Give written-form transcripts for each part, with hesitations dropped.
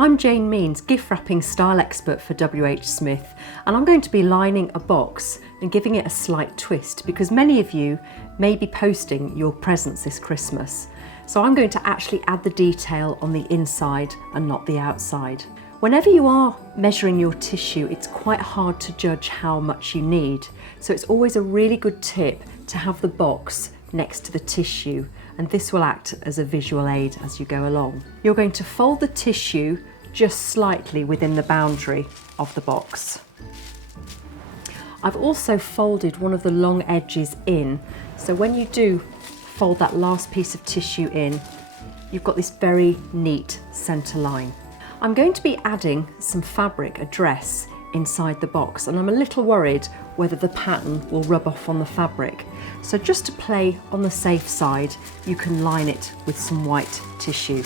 I'm Jane Means, gift wrapping style expert for WH Smith, and I'm going to be lining a box and giving it a slight twist because many of you may be posting your presents this Christmas. So I'm going to actually add the detail on the inside and not the outside. Whenever you are measuring your tissue, it's quite hard to judge how much you need. So it's always a really good tip to have the box next to the tissue, and this will act as a visual aid as you go along. You're going to fold the tissue just slightly within the boundary of the box. I've also folded one of the long edges in, so when you do fold that last piece of tissue in, you've got this very neat centre line. I'm going to be adding some fabric, a dress, inside the box, and I'm a little worried whether the pattern will rub off on the fabric. So just to play on the safe side, you can line it with some white tissue.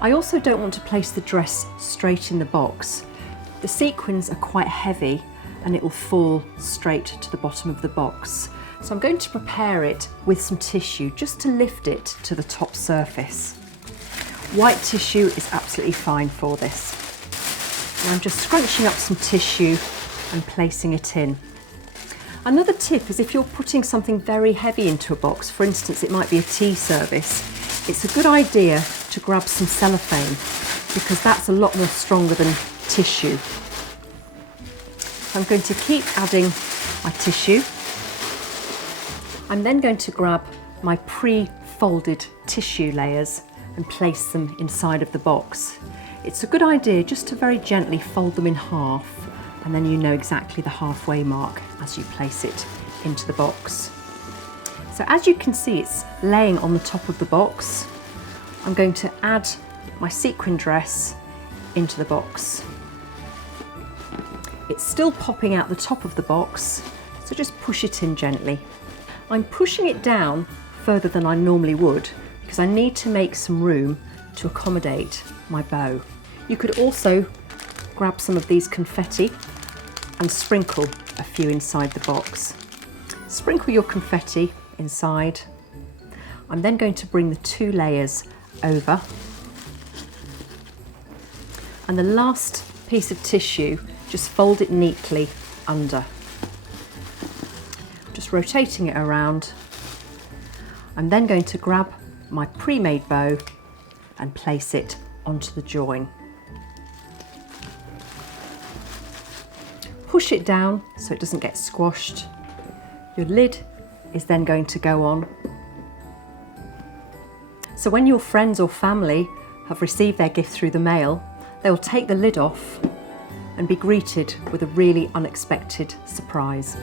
I also don't want to place the dress straight in the box. The sequins are quite heavy and it will fall straight to the bottom of the box. So I'm going to prepare it with some tissue just to lift it to the top surface. White tissue is absolutely fine for this. And I'm just scrunching up some tissue and placing it in. Another tip is if you're putting something very heavy into a box, for instance it might be a tea service, it's a good idea to grab some cellophane because that's a lot more stronger than tissue. So I'm going to keep adding my tissue. I'm then going to grab my pre-folded tissue layers and place them inside of the box. It's a good idea just to very gently fold them in half, and then you know exactly the halfway mark as you place it into the box. So as you can see, it's laying on the top of the box. I'm going to add my sequin dress into the box. It's still popping out the top of the box, so just push it in gently. I'm pushing it down further than I normally would because I need to make some room to accommodate my bow. You could also grab some of these confetti and sprinkle a few inside the box. Sprinkle your confetti inside. I'm then going to bring the two layers over, and the last piece of tissue, just fold it neatly under. Just rotating it around. I'm then going to grab my pre-made bow and place it onto the join. Push it down so it doesn't get squashed. Your lid is then going to go on. So when your friends or family have received their gift through the mail, they will take the lid off and be greeted with a really unexpected surprise.